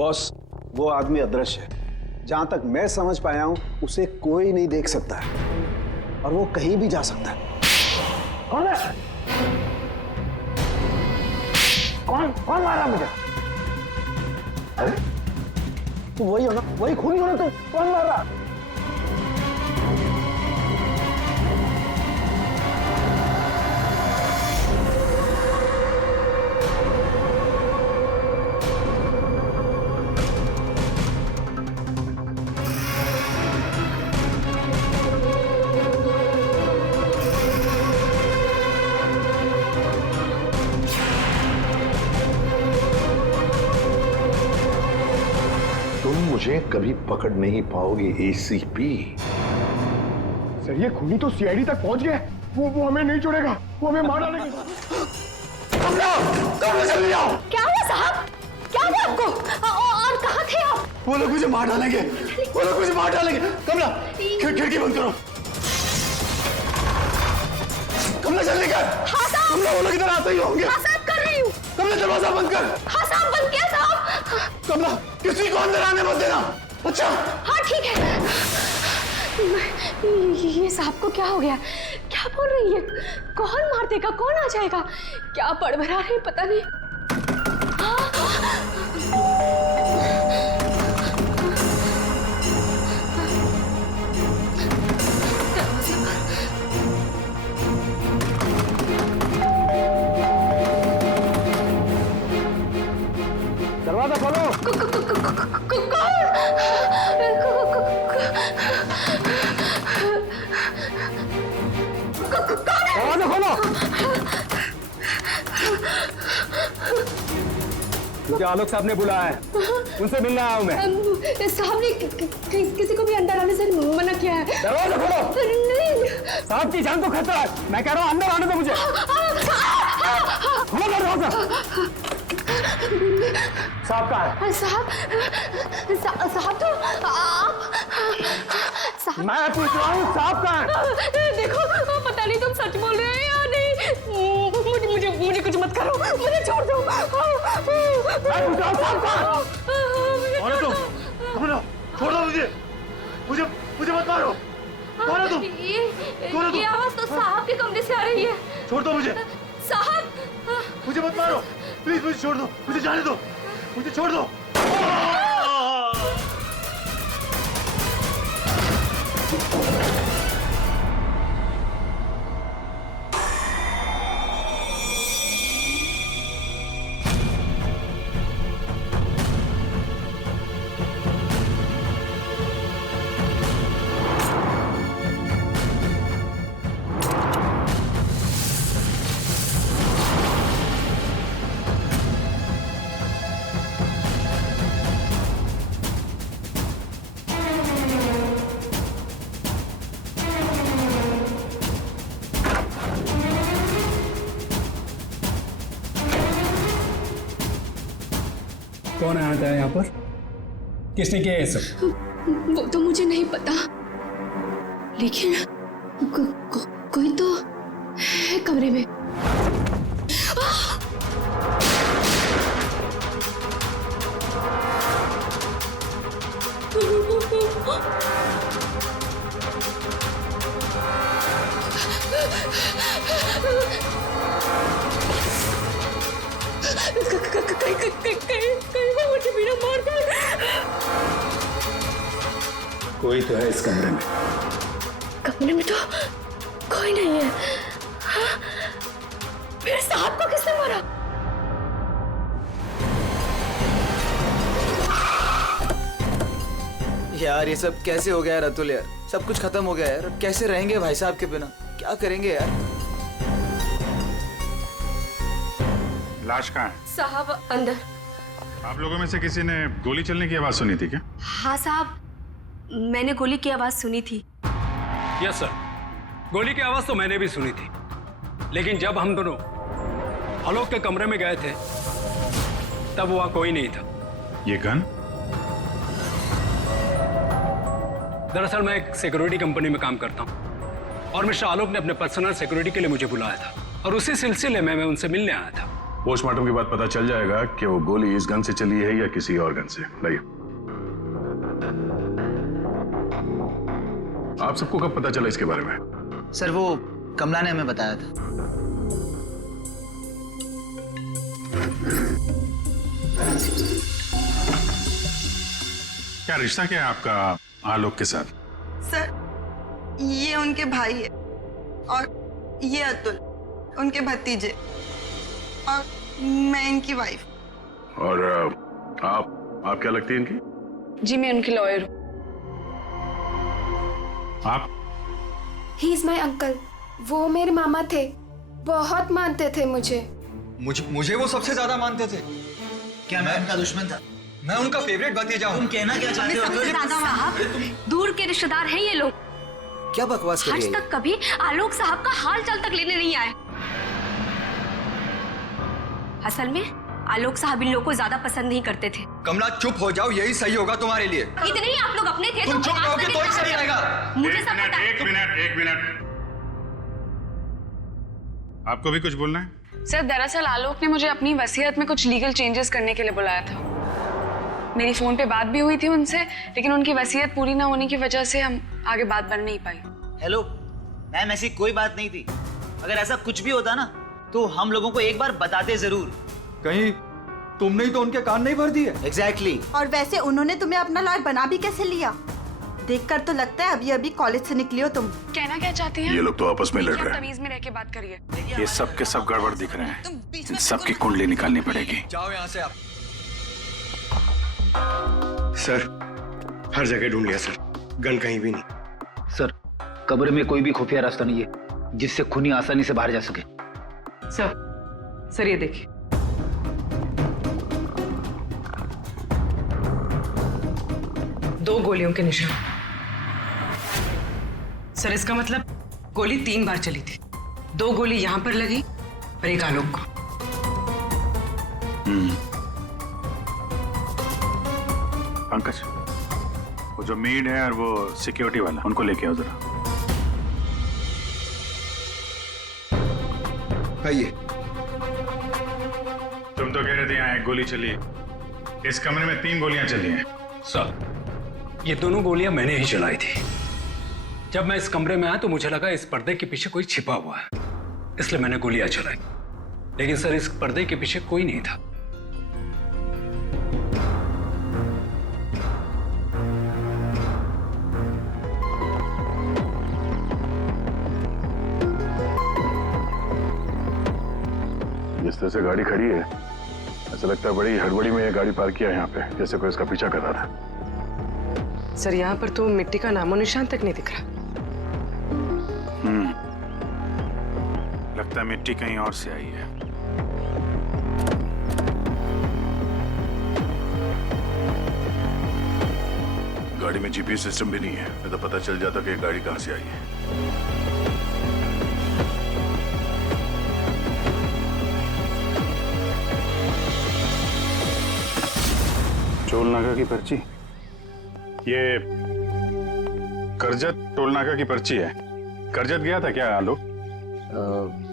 Boss, वो आदमी अदृश्य है। जहां तक मैं समझ पाया हूं, उसे कोई नहीं देख सकता है और वो कहीं भी जा सकता है। कौन है? कौन मारा मुझे? अरे तू वही हो ना, वही खूनी हो ना तू? कौन मार रहा? मुझे कभी पकड़ नहीं पाओगे एसीपी। सर ये खूनी तो सीआईडी तक पहुंच गए। वो हमें नहीं छोड़ेगा, वो हमें मार डालेगा। जल्दी आओ। क्या हुआ साहब? क्या हुआ आपको? और कहाँ थे आप? वो लोग मुझे मार डालेंगे, वो लोग मुझे मार डालेंगे। कमला खिड़की बंद करो। कमला जल्दी कर। हाँ साहब। कमला वो लोग इधर आते ही होंगे। हाँ साहब कर रही हूँ। कमला दरवाजा बंद कर। हाँ साहब बंद किया साहब। कमला किसी को अंदर आने मत देना। अच्छा हाँ ठीक है। ये साहब को क्या हो गया? क्या बोल रही है? कौन मार देगा? कौन आ जाएगा? क्या बड़बड़ा रहे पता नहीं। दरवाजा खोलो। दरवाजा खोलो। मुझे आलोक साहब ने बुलाया है, उनसे मिलने आया हूं मैं। साहब ने किसी को भी अंदर आने से मना किया है। दरवाजा खोलो। नहीं। साहब की जान को खतरा है, मैं कह रहा हूं अंदर आने दो मुझे। खोलो दरवाजा। साहब कहाँ है? साहब तो आप मैं पूछ रहा हूँ साहब कहाँ है? देखो पता नहीं तुम सच बोल रहे हो या नहीं। मुझे कुछ मत करो, मुझे छोड़ दो। मैं पूछ रहा हूँ साहब कहाँ है? कौन है तुम? कमला छोड़ दो मुझे, मुझे मत मारो। कौन है तुम? ये आवाज तो साहब के कमरे से आ रही है। छोड़ दो मुझे। साहब मुझे मत मारो प्लीज, मुझे छोड़ दो, मुझे जाने दो, मुझे छोड़ दो। कौन आया था यहाँ पर? किसने किया ये सब? वो तो मुझे नहीं पता, लेकिन कोई तो है कमरे में। कहीं वो मुझे बिना मार दे। कोई तो है इस कमरे में। कमरे में तो कोई नहीं है। हाँ? मेरे साहब को किसने मारा? यार ये सब कैसे हो गया यार अतुल? यार सब कुछ खत्म हो गया यार, अब कैसे रहेंगे भाई साहब के बिना? क्या करेंगे यार? लाश कहाँ है? साहब अंदर। आप लोगों में से किसी ने गोली चलने की आवाज सुनी थी क्या? हाँ साहब, मैंने गोली की आवाज सुनी थी। यस सर, गोली की आवाज तो मैंने भी सुनी थी, लेकिन जब हम दोनों आलोक के कमरे में गए थे तब वहां कोई नहीं था। ये गन? दरअसल मैं एक सिक्योरिटी कंपनी में काम करता हूं और मिस्टर आलोक ने अपने पर्सनल सिक्योरिटी के लिए मुझे बुलाया था और उसी सिलसिले में मैं उनसे मिलने आया था। पोस्टमार्टम के बाद पता चल जाएगा कि वो गोली इस गन से चली है या किसी और गन से। लाइए। आप सबको कब पता चला इसके बारे में? सर वो कमला ने हमें बताया था। क्या रिश्ता क्या है आपका आलोक के साथ? सर ये उनके भाई है और ये अतुल उनके भतीजे और मैं इनकी वाइफ। और आप क्या लगती है इनकी? जी मैं उनकी लॉयर हूँ। आप? He is my uncle. वो मेरे मामा थे, बहुत मानते थे मुझे। मुझे वो सबसे ज्यादा मानते थे। क्या मैं उनका दुश्मन था? मैं उनका फेवरेट भतीजा हूँ। तुम कहना क्या चाहते हो? साहब दूर के रिश्तेदार हैं ये लोग। क्या बकवास कर रही आज है? तक कभी आलोक साहब का हाल चाल तक लेने नहीं आए। असल में आलोक साहब इन लोगों को ज्यादा पसंद नहीं करते थे। कमला चुप हो जाओ, यही सही होगा तुम्हारे लिए। इतने ही आप लोग अपने थे। तुम तो चुप रहोगे तो ही सही रहेगा। मुझे सब पता है। एक मिनट। आपको भी कुछ बोलना है? सर दरअसल आलोक ने मुझे अपनी वसीयत में कुछ लीगल चेंजेस करने के लिए बुलाया था। मेरी फोन पे बात भी हुई थी उनसे, लेकिन उनकी वसीयत पूरी ना होने की वजह से हम आगे बात बढ़ नहीं पाई। हेलो मैम, ऐसी कोई बात नहीं थी। अगर ऐसा कुछ भी होता ना तो हम लोगों को एक बार बताते जरूर। कहीं तुमने ही तो उनके कान नहीं भर दिए? एग्जैक्टली। और वैसे उन्होंने तुम्हें अपना लॉयर बना भी कैसे लिया? देखकर तो लगता है अभी कॉलेज से निकली हो तुम। कहना क्या चाहती हैं? ये लोग तो आपस में लड़ रहे हैं। तमीज में रह के बात करिए। ये सब के सब गड़बड़ दिख रहे हैं। इन सबकी कुंडली निकालनी पड़ेगी। जाओ यहाँ से आप। सर हर जगह ढूंढ लिया सर, गन कहीं भी नहीं। सर कमरे में कोई भी खुफिया रास्ता नहीं है जिससे खूनी आसानी से बाहर जा सके। सर ये देखिए। दो गोलियों के निशान। सर इसका मतलब गोली 3 बार चली थी। 2 गोली यहाँ पर लगी और एक आलोक को। पंकज, वो जो मेड है और वो सिक्योरिटी वाला, उनको लेके आओ जरा। आइए। तुम तो कह रहे थे यहाँ एक गोली चली है, इस कमरे में 3 गोलियां चली हैं। सर ये दोनों गोलियां मैंने ही चलाई थी। जब मैं इस कमरे में आया तो मुझे लगा इस पर्दे के पीछे कोई छिपा हुआ है, इसलिए मैंने गोलियां चलाई। लेकिन सर इस पर्दे के पीछे कोई नहीं था। जिस तरह से गाड़ी खड़ी है, ऐसा लगता है बड़ी हड़बड़ी में ये गाड़ी पार्क किया है यहाँ पे, जैसे कोई इसका पीछा कर रहा था। सर यहाँ पर तो मिट्टी का नामो निशान तक नहीं दिख रहा। लगता है मिट्टी कहीं और से आई है। गाड़ी में जीपीएस सिस्टम भी नहीं है, नहीं तो पता चल जाता कि गाड़ी कहां से आई है। टोल नाका की पर्ची, ये करजत टोल नाका की पर्ची है। करजत गया था क्या आलोक?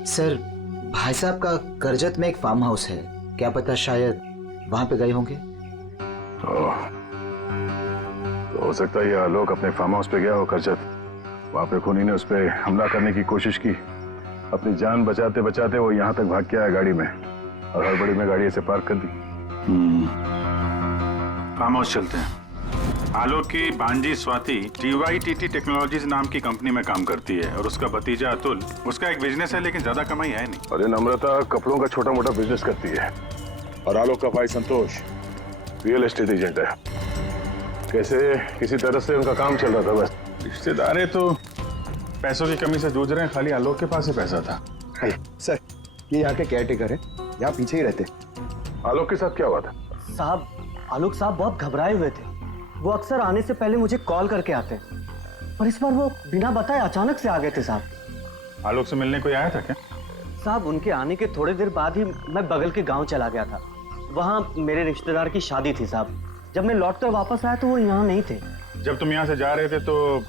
सर भाई साहब का करजत में एक फार्म हाउस है, क्या पता शायद वहां पे गए होंगे। तो हो सकता है ये आलोक अपने फार्म हाउस पे गया हो करजत। वहां पे खूनी ने उस पर हमला करने की कोशिश की, अपनी जान बचाते बचाते वो यहाँ तक भाग के आया गाड़ी में, और हड़बड़ी में गाड़ी ऐसे पार्क कर दी। फार्म हाउस चलते हैं। आलोक की भांजी स्वाति TYTT टेक्नोलॉजीज नाम की कंपनी में काम करती है, और उसका भतीजा अतुल, उसका एक बिजनेस है लेकिन ज्यादा कमाई है नहीं। और ये नम्रता कपड़ों का छोटा मोटा बिजनेस करती है, और आलोक का भाई संतोष रियल एस्टेट एजेंट है। कैसे किसी तरह से उनका काम चल रहा था बस। रिश्तेदार तो पैसों की कमी से जूझ रहे हैं, खाली आलोक के पास ही पैसा था। सर ये यहाँ के केयरटेकर है, यहाँ पीछे ही रहते। आलोक के साथ क्या हुआ था? साहब आलोक साहब बहुत घबराए हुए थे। वो अक्सर आने से पहले मुझे कॉल करके आते, पर इस बार वो बिना बताए अचानक से आ गए थे साहब। आलोक से मिलने कोई आया था क्या? साहब उनके आने के थोड़ी देर बाद ही मैं बगल के गांव चला गया था। वहाँ मेरे रिश्तेदार की शादी थी साहब। जब मैं लौट कर वापस आया तो वो यहाँ नहीं थे। जब तुम यहाँ से जा रहे थे तो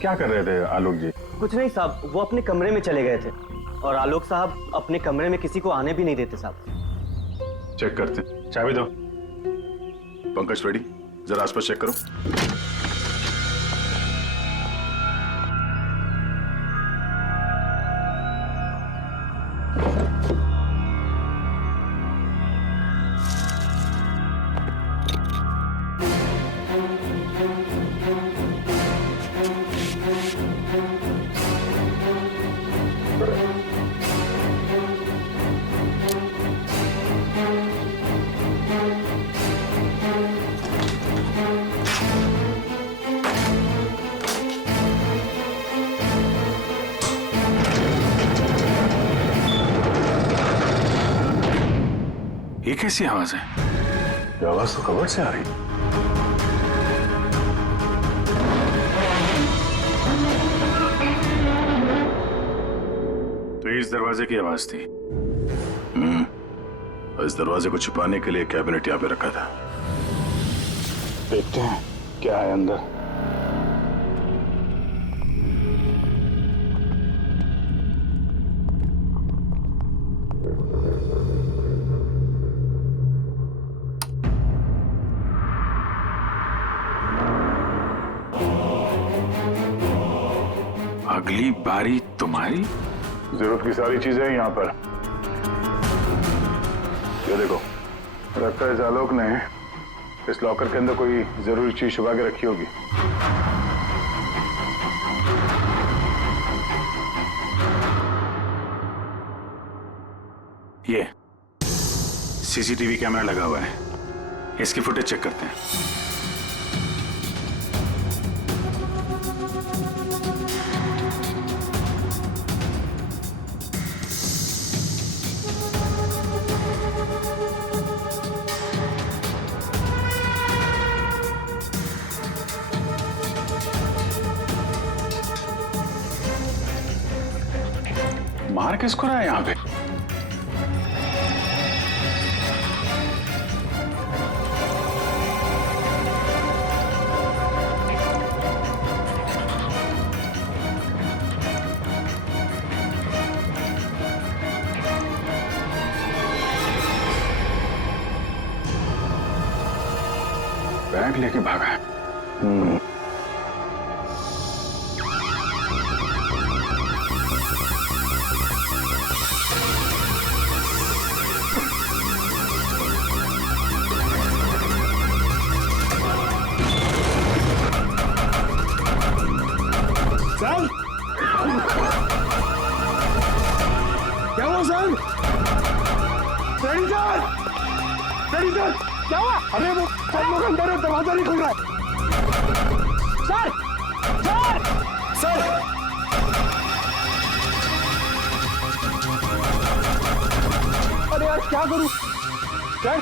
क्या कर रहे थे आलोक जी? कुछ नहीं साहब, वो अपने कमरे में चले गए थे, और आलोक साहब अपने कमरे में किसी को आने भी नहीं देते साहब। चेक करते हैं। चाबी दो। पंकज रेडी, जरा आसपास चेक करो। ये कैसी आवाज है? ये आवाज तो कबर्ड से आ रही। तो इस दरवाजे की आवाज थी। और इस दरवाजे को छुपाने के लिए कैबिनेट यहाँ पे रखा था। देखते हैं क्या है अंदर। अगली बारी तुम्हारी। जरूरत की सारी चीजें हैं यहाँ पर। ये देखो, लगता है इस आलोक ने इस लॉकर के अंदर कोई जरूरी चीज छुपा के रखी होगी। ये सीसीटीवी कैमरा लगा हुआ है, इसकी फुटेज चेक करते हैं। मार किसको रहा है यहाँ पे? बैग लेके भागा है। सर, क्या हुआ sir? Ready sir, ready sir, क्या हुआ? अरे वो सब लोग अंदर है, दरवाजा नहीं खुल रहा है। सर, सर, सर, अरे यार क्या करूं? सर,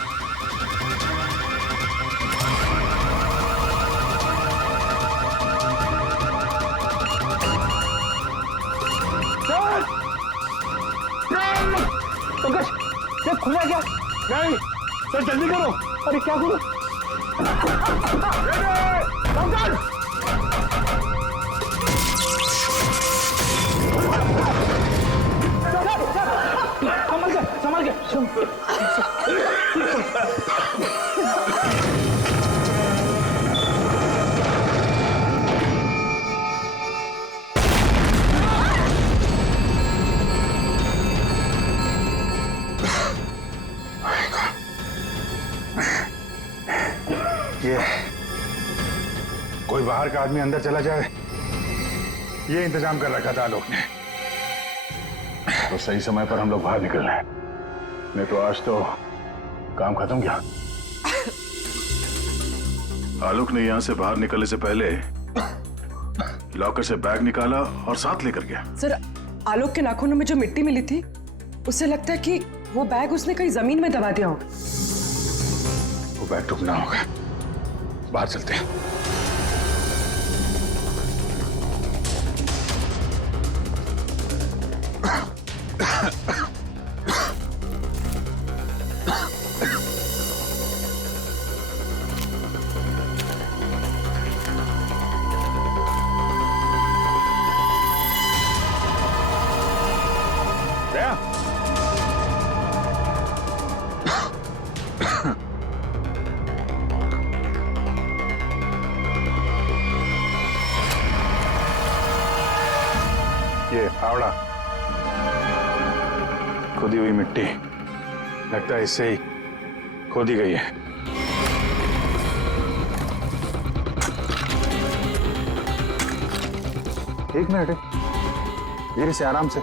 पंकज, ये खुला क्या? नहीं, सर जल्दी करो। अरे क्या करो? पंकज! संभल के। ये कोई बाहर का आदमी अंदर चला जाए, ये इंतजाम कर रखा था आलोक ने। तो सही समय पर हम लोग बाहर निकल रहे हैं, नहीं तो आज तो काम खत्म गया। आलोक ने यहां से बाहर निकलने से पहले लॉकर से बैग निकाला और साथ लेकर गया। सर, आलोक के नाखूनों में जो मिट्टी मिली थी, उससे लगता है कि वो बैग उसने कहीं जमीन में दबा दिया होगा। वो बैग टूटना होगा। बाहर चलते हैं। हावड़ा, खुदी हुई मिट्टी, लगता है इससे ही खोदी गई है। एक मिनट, धीरे से, आराम से।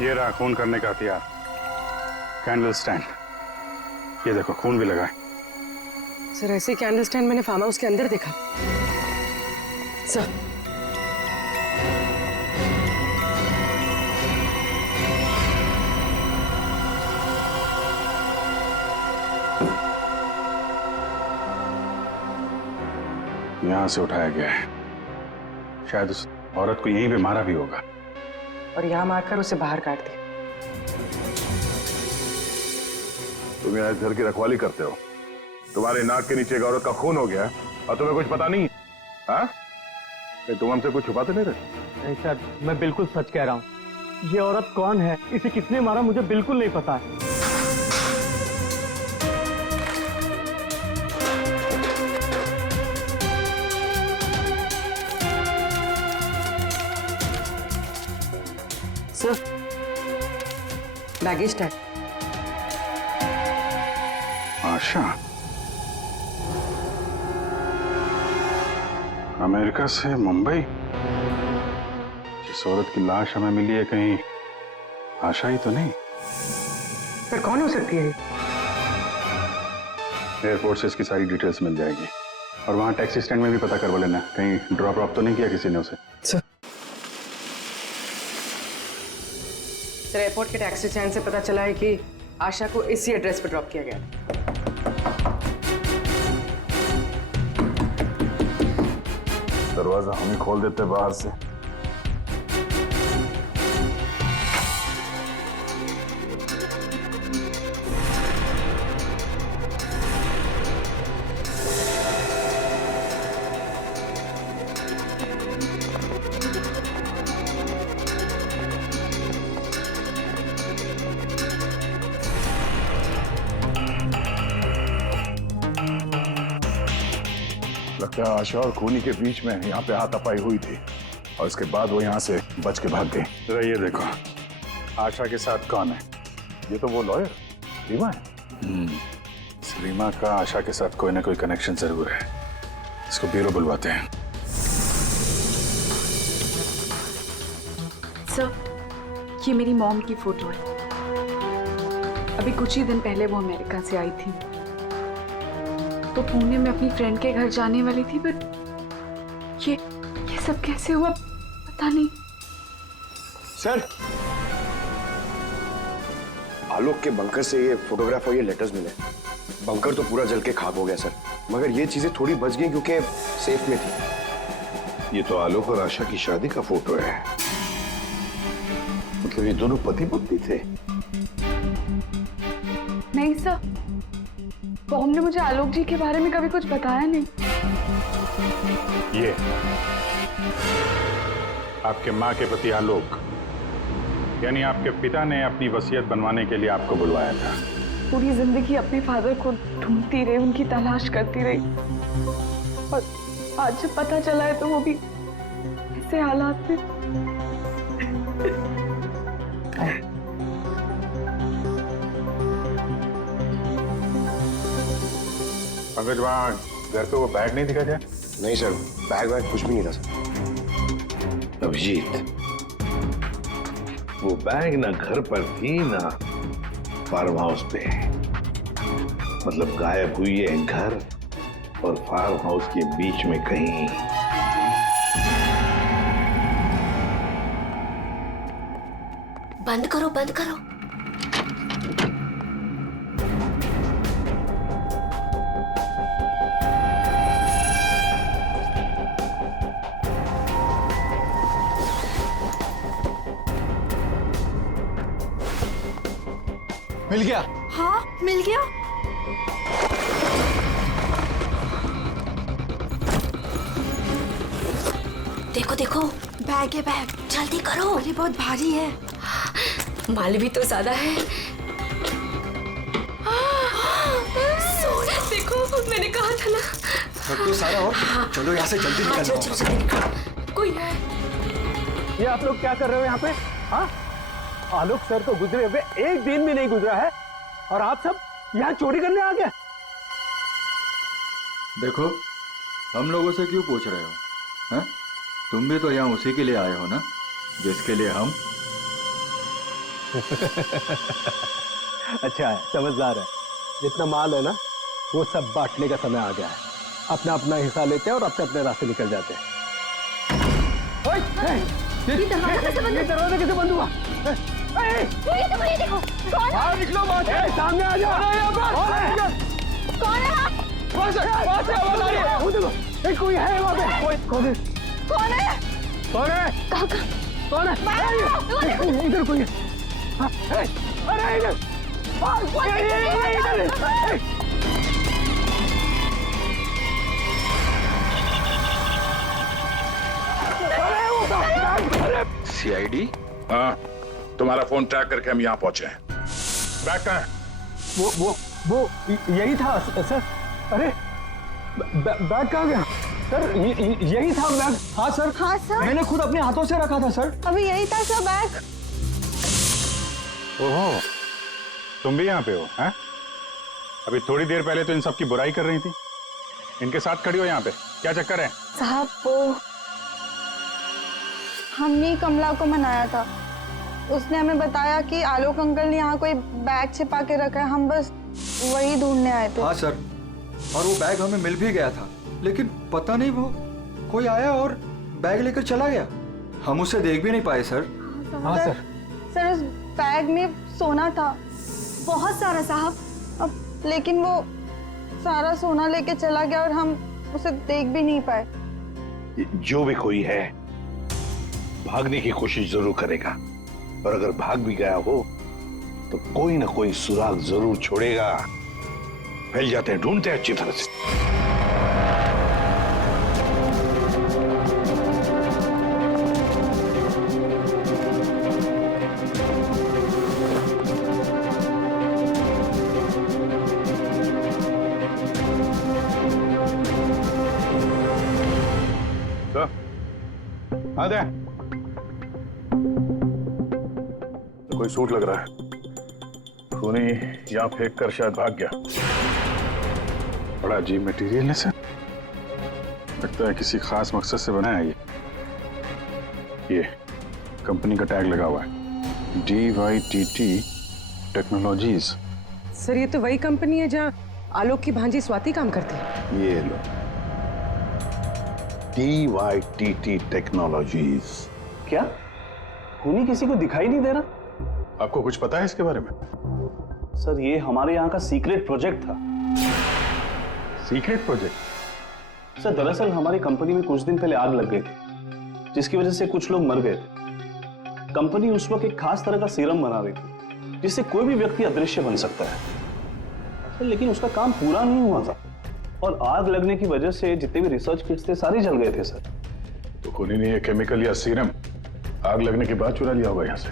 ये रहा खून करने का हथियार, कैंडल स्टैंड। ये देखो खून भी लगा है। सर ऐसे कैंडल स्टैंड मैंने फार्म हाउस के अंदर देखा। सर यहां से उठाया गया है, शायद उस औरत को यहीं पे मारा भी होगा। और यहाँ मारकर उसे बाहर काट दिया। तुम यहाँ इस घर की रखवाली करते हो, तुम्हारे नाक के नीचे एक औरत का खून हो गया और तुम्हें कुछ पता नहीं? हाँ? तुम हमसे कुछ छुपाते नहीं रहे? नहीं सर, मैं बिल्कुल सच कह रहा हूँ। ये औरत कौन है, इसे किसने मारा, मुझे बिल्कुल नहीं पता है। Sir baggage tag. Asha America से मुंबई। जिस औरत की लाश हमें मिली है, कहीं आशा ही तो नहीं? फिर कौन हो सकती है? एयरपोर्ट से इसकी सारी डिटेल्स मिल जाएगी और वहां टैक्सी स्टैंड में भी पता करवा लेना, कहीं ड्रॉप ड्रॉप तो नहीं किया किसी ने उसे। सर एयरपोर्ट के टैक्सी स्टैंड से पता चला है कि आशा को इसी एड्रेस पर ड्रॉप किया गया। दरवाजा हम ही खोल देते बाहर से। लगता है आशा और खूनी के बीच में यहाँ पे हाथापाई हुई थी और इसके बाद वो यहाँ से बच के भाग गई। जरा ये देखो, आशा के साथ कौन है? ये तो वो लॉयर रीमा है। सलीमा का आशा के साथ कोई ना कोई कनेक्शन जरूर है। इसको ब्यूरो बुलवाते हैं। सर, ये मेरी मॉम की फोटो है। अभी कुछ ही दिन पहले वो अमेरिका से आई थी, तो पुणे में अपनी फ्रेंड के घर जाने वाली थी, बट ये सब कैसे हुआ पता नहीं। सर, आलोक के बंकर से ये फोटोग्राफ और ये लेटर्स मिले। बंकर तो पूरा जल के खाक हो गया सर, मगर ये चीजें थोड़ी बच गई क्योंकि सेफ में थी। ये तो आलोक और आशा की शादी का फोटो है। मतलब ये दोनों पति पत्नी थे? नहीं सर, बॉम ने मुझे आलोक जी के बारे में कभी कुछ बताया नहीं। ये आपके माँ के पति आलोक, यानी आपके पिता ने अपनी वसीयत बनवाने के लिए आपको बुलवाया था। पूरी जिंदगी अपने फादर को ढूंढती रही, उनकी तलाश करती रही, और आज जब पता चला है तो वो भी ऐसे हालात में। पंकज, वहाँ घर पे वो बैग नहीं दिखा क्या? नहीं सर, बैग वैग कुछ भी नहीं था सर। अभिजीत, वो बैग ना घर पर थी ना फार्म हाउस पे। मतलब गायब हुई है घर और फार्म हाउस के बीच में कहीं। बंद करो, बंद करो। मिल गया। हाँ मिल गया। देखो देखो बैग है बैग, जल्दी करो। अरे बहुत भारी है, माल भी तो ज्यादा है। देखो मैंने कहा था ना। सब तो सारा और चलो यहाँ से जल्दी निकलना चलो होगा। जल्दी निकलो। कोई है। ये आप लोग क्या कर रहे हो यहाँ पे? हाँ, आलोक सर तो गुजरे हुए एक दिन भी नहीं गुजरा है और आप सब यहाँ चोरी करने आ गए। देखो हम लोगों से क्यों पूछ रहे हो? हैं? तुम भी तो यहाँ उसी के लिए आए हो ना, जिसके लिए हम। अच्छा है, समझदार है। जितना माल है ना वो सब बांटने का समय आ गया है। अपना अपना हिस्सा लेते हैं और अपने अपने रास्ते निकल जाते हैं। ये दरवाजा कैसे बंद हुआ? बाहर निकलो, सामने आ जाओ। कौन है? कोई है वहाँ पे? कौन है? कौन है? कौन है? कौन है? इधर कोई है। अरे इधर सीआईडी? हाँ, तुम्हारा फोन ट्रैक करके हम यहाँ पहुंचे हैं। बैग कहाँ है? वो यही था सर। अरे बैग कहाँ गया सर? यही था बैग। हाँ सर। हाँ सर, मैंने खुद अपने हाथों से रखा था सर। अभी यही था सर बैग। ओहो, तुम भी यहाँ पे हो? हैं? अभी थोड़ी देर पहले तो इन सब की बुराई कर रही थी, इनके साथ खड़ी हो यहाँ पे, क्या चक्कर है? साहब वो हमने कमला को मनाया था, उसने हमें बताया कि आलोक अंकल ने यहाँ कोई बैग छिपा के रखा है, हम बस वही ढूंढने आए थे। हाँ सर, और वो बैग हमें मिल भी गया था, लेकिन पता नहीं वो कोई आया और बैग लेकर चला गया। हम उसे देख भी नहीं पाए सर। हाँ सर। सर उस बैग में सोना था, बहुत सारा साहब। अब लेकिन वो सारा सोना लेके चला गया और हम उसे देख भी नहीं पाए। जो भी कोई है भागने की कोशिश जरूर करेगा, और अगर भाग भी गया हो तो कोई ना कोई सुराग जरूर छोड़ेगा। फैल जाते हैं, ढूंढते हैं अच्छी तरह से। आ दे। तो कोई सूट लग रहा है, खूनी यहाँ फेंक कर शायद भाग गया। बड़ा अजीब मटेरियल है सर, लगता है किसी खास मकसद से बना है ये कंपनी का टैग लगा हुआ है, DYTT टेक्नोलॉजीज। सर ये तो वही कंपनी है जहाँ आलोक की भांजी स्वाति काम करती है। ये लो, DYTT टेक्नोलॉजीज। क्या खूनी किसी को दिखाई नहीं दे रहा? आपको कुछ पता है इसके बारे में? सर ये हमारे यहाँ का सीक्रेट प्रोजेक्ट था। Secret project? सर दरअसल हमारी कंपनी में कुछ दिन पहले आग लग गई थी, जिसकी वजह से कुछ लोग मर गए थे। कंपनी उस वक्त एक खास तरह का सीरम बना रही थी, जिससे कोई भी व्यक्ति अदृश्य बन सकता है। सर लेकिन उसका काम पूरा नहीं हुआ था और आग लगने की वजह से जितने भी रिसर्च किट्स थे सारे जल गए थे सर। तो खूनी ने ये केमिकल या सीरम आग लगने के बाद चुरा लिया होगा यहाँ से।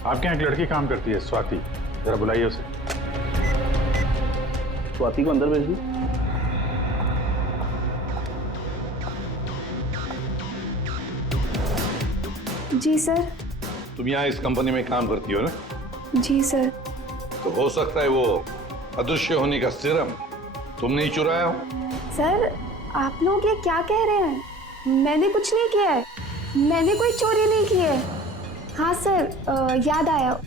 आपके यहाँ एक लड़की काम करती है, स्वाति, जरा बुलाइए उसे। स्वाति को अंदर भेज दो। जी सर। तुम यहाँ इस कंपनी में काम करती हो ना? जी सर। तो हो सकता है वो अदृश्य होने का सीरम तुमने ही चुराया हो। सर आप लोग ये क्या कह रहे हैं? मैंने कुछ नहीं किया है, मैंने कोई चोरी नहीं की है। हाँ सर याद आया,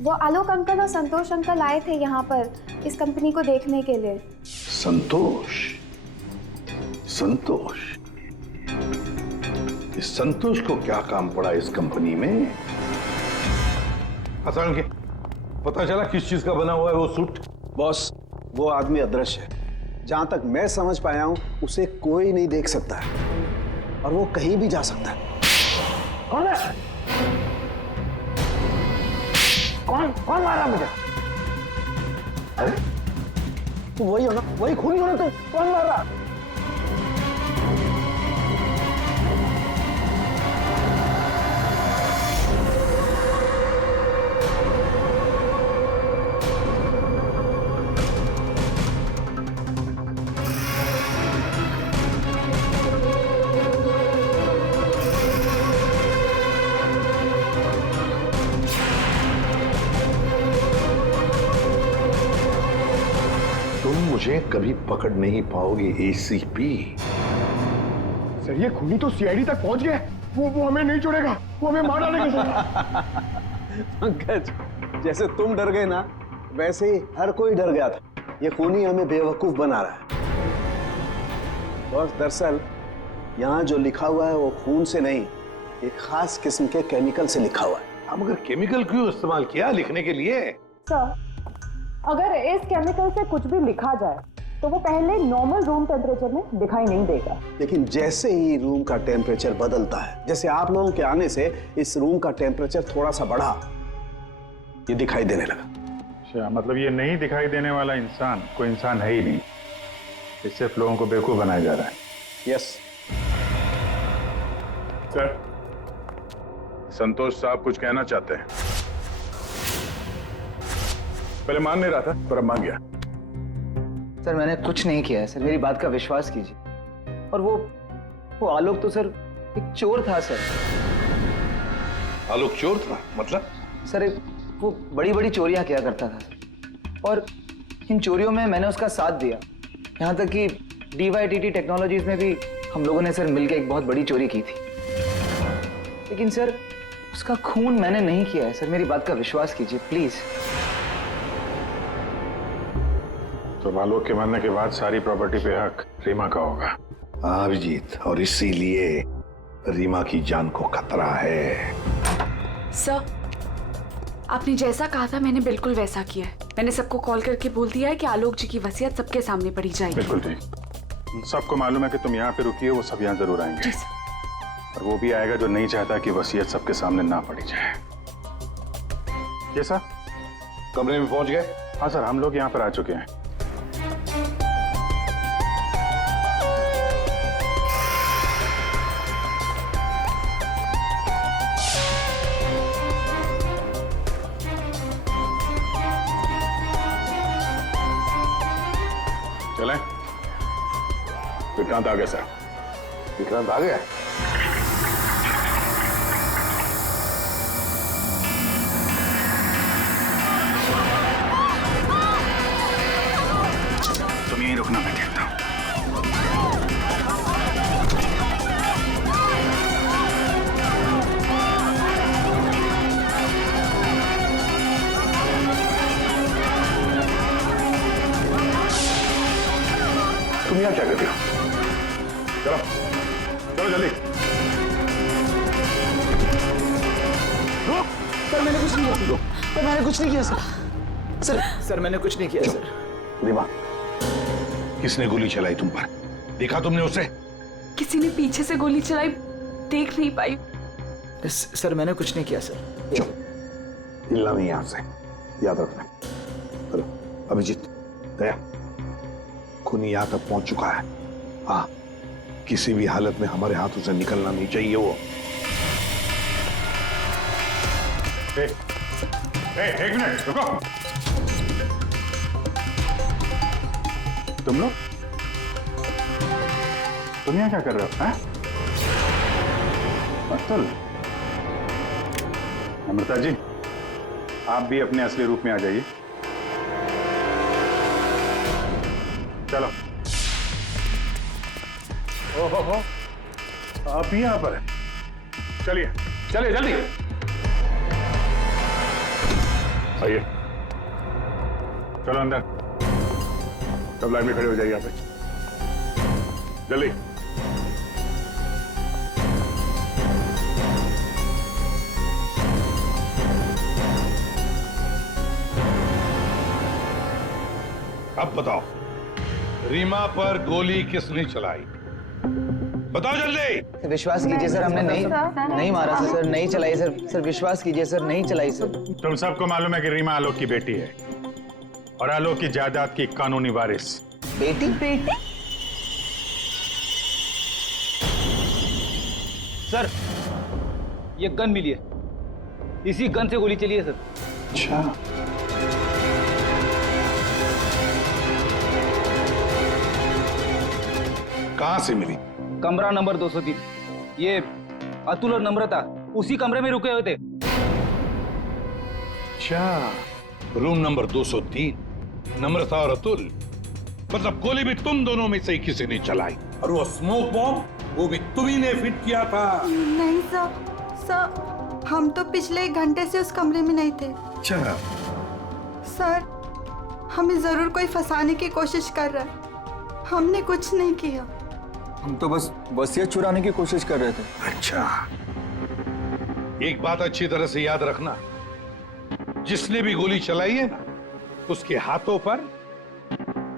वो आलोक अंकल और संतोष अंकल आए थे यहाँ पर इस कंपनी को देखने के लिए। संतोष? संतोष? इस संतोष को क्या काम पड़ा इस कंपनी में? असल के पता चला किस चीज का बना हुआ है वो सूट? बॉस वो आदमी अदृश्य है, जहां तक मैं समझ पाया हूं उसे कोई नहीं देख सकता है और वो कहीं भी जा सकता है। कौन है? कौन कौन मारा मुझे? अरे वही हो ना, वही खूनी हो ना तुम। कौन मार रहा? तुम मुझे कभी पकड़ नहीं पाओगे एसीपी। सर ये खूनी तो सीआईडी तक पहुंच गए। वो हमें नहीं छोड़ेगा, वो हमें मार डालेगा सर। पंकज, जैसे तुम डर गए ना, वैसे ही हर कोई डर गया था। ये खूनी हमें बेवकूफ बना रहा है। बॉस, दरअसल यहाँ जो लिखा हुआ है वो खून से नहीं, एक खास किस्म के केमिकल से लिखा हुआ है। हम अगर केमिकल क्यों इस्तेमाल किया लिखने के लिए? सर, अगर इस केमिकल से कुछ भी लिखा जाए तो वो पहले नॉर्मल रूम टेम्परेचर में दिखाई नहीं देगा। लेकिन जैसे ही रूम का टेम्परेचर बदलता है, जैसे आप लोगों के आने से इस रूम का टेम्परेचर थोड़ा सा बढ़ा, ये दिखाई देने लगा। अच्छा, मतलब ये नहीं दिखाई देने वाला इंसान कोई इंसान है ही नहीं, इस सिर्फ लोगों को बेवकूफ बनाया जा रहा है। यस सर, संतोष साहब कुछ कहना चाहते हैं। पहले मान नहीं रहा था पर अब मान गया। सर मैंने कुछ नहीं किया है सर, मेरी बात का विश्वास कीजिए। और वो आलोक तो सर एक चोर था सर। आलोक चोर था? मतलब? सर वो बड़ी बड़ी चोरियां किया करता था और इन चोरियों में मैंने उसका साथ दिया। यहाँ तक कि DYTT टेक्नोलॉजीज में भी हम लोगों ने सर मिलकर एक बहुत बड़ी चोरी की थी। लेकिन सर उसका खून मैंने नहीं किया है सर, मेरी बात का विश्वास कीजिए प्लीज। तो आलोक के मरने के बाद सारी प्रॉपर्टी पे हक रीमा का होगा। हाँ अभिजीत, और इसीलिए रीमा की जान को खतरा है। सर, आपने जैसा कहा था मैंने बिल्कुल वैसा किया है। मैंने सबको कॉल करके बोल दिया है कि आलोक जी की वसीयत सबके सामने पड़ी जाएगी। बिल्कुल ठीक। सबको मालूम है कि तुम यहाँ पे रुकी हो, वो सब यहाँ जरूर आएंगे। जी सर। और वो भी आएगा जो नहीं चाहता कि वसीयत सबके सामने ना पड़ी जाए। ये सर, कमरे में पहुंच गए? हाँ सर, हम लोग यहाँ पर आ चुके हैं। चलें? विक्रांत आ गया सर। विक्रांत आ गया? तुम यहीं रुकना, मैं देखता हूँ। तुम यहाँ क्या कर रहे हो? चलो चलो जल्दी। सर मैंने कुछ नहीं किया। सर मैंने कुछ नहीं किया सर। सर मैंने कुछ नहीं किया सर। रीमा, किसने गोली चलाई तुम पर? देखा तुमने उसे? किसी ने पीछे से गोली चलाई, देख नहीं पाई। सर मैंने कुछ नहीं किया सर। चुप, हिलना नहीं यहाँ से, याद रखना। चलो अभिजीत, दया, खूनी यहाँ तक पहुंच चुका है। हाँ, किसी भी हालत में हमारे हाथों से निकलना नहीं चाहिए वो। एक मिनट रुको। तुम लोग तुम यहाँ क्या कर रहे हो? हैं? अतुल, अमृता जी, आप भी अपने असली रूप में आ जाइए। चलो। ओहो, आप भी यहाँ पर हैं। चलिए चलिए जल्दी आइए। चलो अंदर, सब लाइन में खड़े हो जाइए यहाँ पे, जल्दी। अब बताओ, रीमा पर गोली किसने चलाई? बताओ जल्दी। विश्वास कीजिए सर, हमने नहीं मारा सर, नहीं चलाई सर, विश्वास कीजिए सर, नहीं चलाई सर। तुम सबको मालूम है कि रीमा आलोक की बेटी है और आलोक की जायदाद की कानूनी वारिस। बेटी? सर, ये गन मिली है, इसी गन से गोली चली है सर। अच्छा, कहां से मिली? कमरा नंबर 203। ये अतुल और नम्रता उसी कमरे में रुके हुए थे। अच्छा, रूम नंबर 203, नम्रता और अतुल। मतलब गोली भी तुम दोनों में से ही किसी ने चलाई, और वो स्मोक बॉम्ब वो भी तुम्ही ने फिट किया था। नहीं सर, हम तो पिछले 1 घंटे से उस कमरे में नहीं थे। अच्छा। सर, हमें जरूर कोई फंसाने की कोशिश कर रहा है, हमने कुछ नहीं किया। हम तो बस वसीयत चुराने की कोशिश कर रहे थे। अच्छा, एक बात अच्छी तरह से याद रखना, जिसने भी गोली चलाई है ना, उसके हाथों पर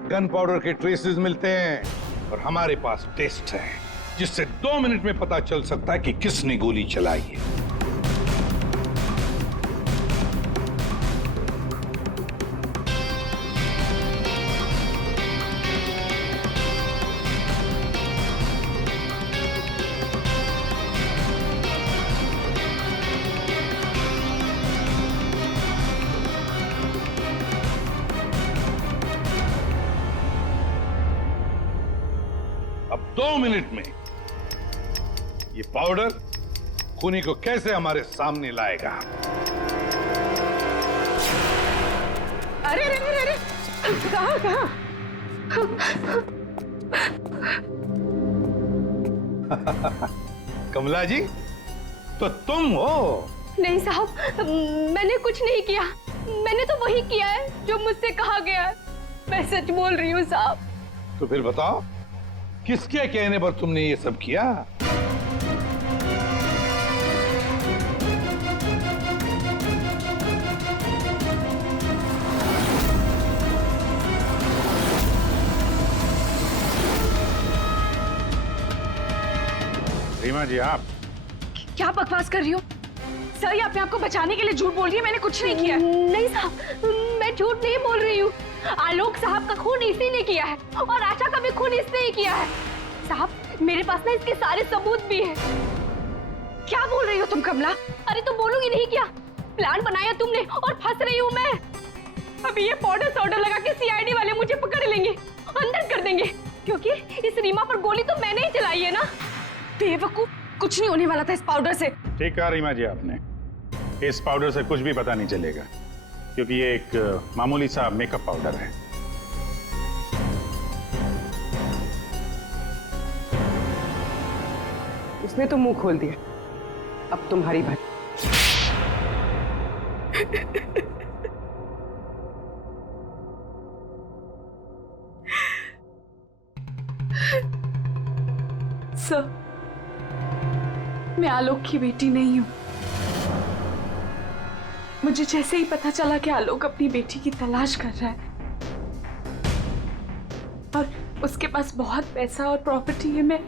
गन पाउडर के ट्रेसेस मिलते हैं और हमारे पास टेस्ट है जिससे 2 मिनट में पता चल सकता है कि किसने गोली चलाई है। अब 2 मिनट में ये पाउडर खूनी को कैसे हमारे सामने लाएगा? अरे अरे अरे अरे, कहाँ? कमला जी, तो तुम हो? नहीं साहब, मैंने कुछ नहीं किया। मैंने तो वही किया है जो मुझसे कहा गया है। मैं सच बोल रही हूँ साहब। तो फिर बताओ, किसके कहने पर तुमने ये सब किया? रीमा जी, आप क्या बकवास कर रही हो सर? ये अपने आप को बचाने के लिए झूठ बोल रही है। मैंने कुछ नहीं किया। नहीं साहब, मैं झूठ नहीं बोल रही हूँ। आलोक साहब का खून इसी ने किया है और आशा का भी खून इसने ही किया है। साहब, मेरे पास ना इसके सारे सबूत भी हैं। क्या बोल रही हो तुम कमला? अरे तुम बोलूंगी नहीं क्या? प्लान बनाया तुमने और फंस रही हूँ मैं। अभी ये पाउडर लगा के सीआईडी वाले मुझे पकड़ लेंगे, अंदर कर देंगे, क्योंकि इस रीमा पर गोली तो मैंने ही चलाई है ना। बेवकूफ, कुछ नहीं होने वाला था इस पाउडर से। ठीक कहा रीमा जी आपने, इस पाउडर से कुछ भी पता नहीं चलेगा, क्योंकि ये एक मामूली सा मेकअप पाउडर है। उसने तो मुंह खोल दिया, अब तुम्हारी बात। सर, मैं आलोक की बेटी नहीं हूं। मुझे जैसे ही पता चला कि आलोक अपनी बेटी की तलाश कर रहा है और उसके पास बहुत पैसा और प्रॉपर्टी है, मैं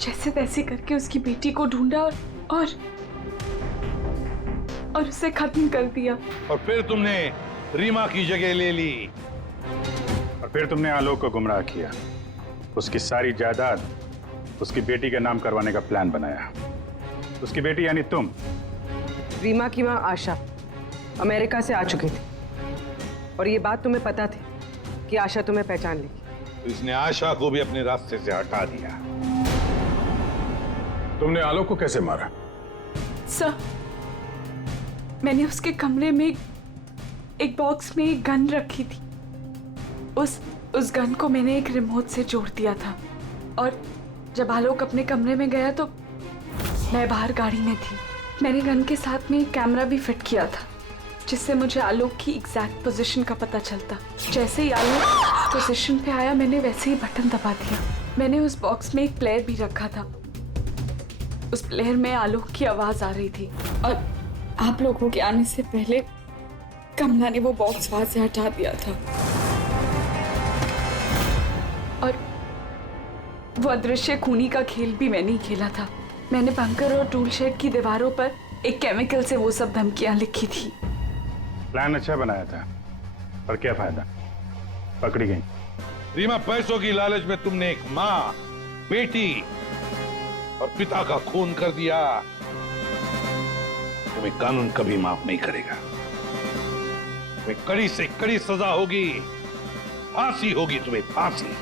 जैसे तैसे करके उसकी बेटी को ढूंढा और उसे खत्म कर दिया। और फिर तुमने रीमा की जगह ले ली, और फिर तुमने आलोक को गुमराह किया, उसकी सारी जायदाद उसकी बेटी के नाम करवाने का प्लान बनाया। उसकी बेटी यानी तुम। रीमा की माँ आशा अमेरिका से आ चुकी थी और ये बात तुम्हें पता थी कि आशा तुम्हें पहचान लेगी। तो इसने आशा को भी अपने रास्ते से हटा दिया। तुमने आलोक को कैसे मारा? सर, मैंने उसके कमरे में एक बॉक्स में एक गन रखी थी। उस गन को मैंने एक रिमोट से जोड़ दिया था और जब आलोक अपने कमरे में गया तो मैं बाहर गाड़ी में थी। मैंने गन के साथ में एक कैमरा भी फिट किया था जिससे मुझे आलोक की एग्जैक्ट पोजीशन का पता चलता। जैसे ही आलोक पोजीशन पे आया, मैंने वैसे ही बटन दबा दिया। मैंने उस बॉक्स में एक प्लेयर भी रखा था। उस प्लेयर में आलोक की आवाज आ रही थी और आप लोगों के आने से पहले कमला ने वो बॉक्स वहां से हटा दिया था। और वो अदृश्य खूनी का खेल भी मैंने ही खेला था। मैंने बंकर और टूल शेड की दीवारों पर एक केमिकल से वो सब धमकियां लिखी थी। प्लान अच्छा बनाया था, पर क्या फायदा, पकड़ी गई। रीमा, पैसों की लालच में तुमने एक माँ, बेटी और पिता का खून कर दिया। तुम्हें कानून कभी माफ नहीं करेगा। तुम्हें कड़ी से कड़ी सजा होगी, फांसी होगी तुम्हें, फांसी।